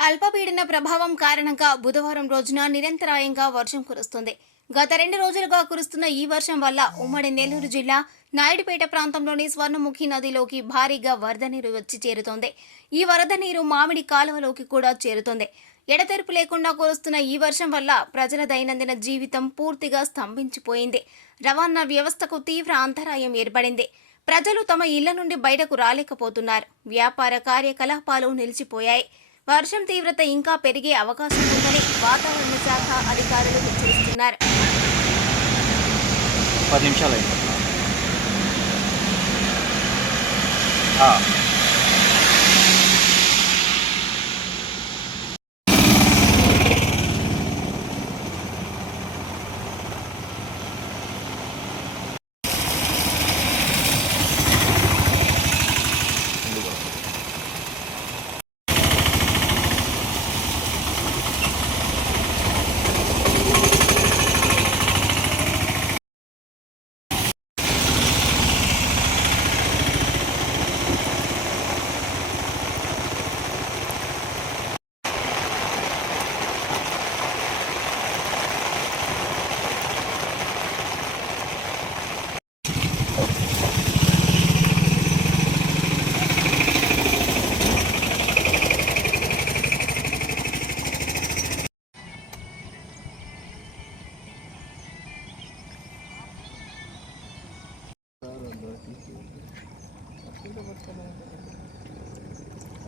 ప్రభావం కారణంగా బుధవారం రోజున నిరంతరాయంగా వర్షం కురుస్తుంది. గత రెండు రోజులుగా కురుస్తున్న ఈ వర్షం వల్ల ఉమ్మడి నెల్లూరు జిల్లా నాయుడుపేట ప్రాంతంలోని స్వర్ణముఖి నదిలోకి భారీగా వరద నీరు వచ్చి చేరుతోంది. ఈ వరద నీరు మామిడి కాలువలోకి కూడా చేరుతోంది. ఎడతెరుపు లేకుండా కురుస్తున్న ఈ వర్షం వల్ల ప్రజల దైనందిన జీవితం పూర్తిగా స్తంభించిపోయింది. రవాణా వ్యవస్థకు తీవ్ర అంతరాయం ఏర్పడింది. ప్రజలు తమ ఇళ్ళ నుండి బయటకు రాలేకపోతున్నారు. వ్యాపార కార్యకలాపాలు నిలిచిపోయాయి. వర్షం తీవ్రత ఇంకా పెరిగే అవకాశం ఉందని వాతావరణ శాఖ అధికారులు హెచ్చరిస్తున్నారు. పది నిమిషాలు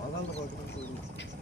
Ağlarla bakmak.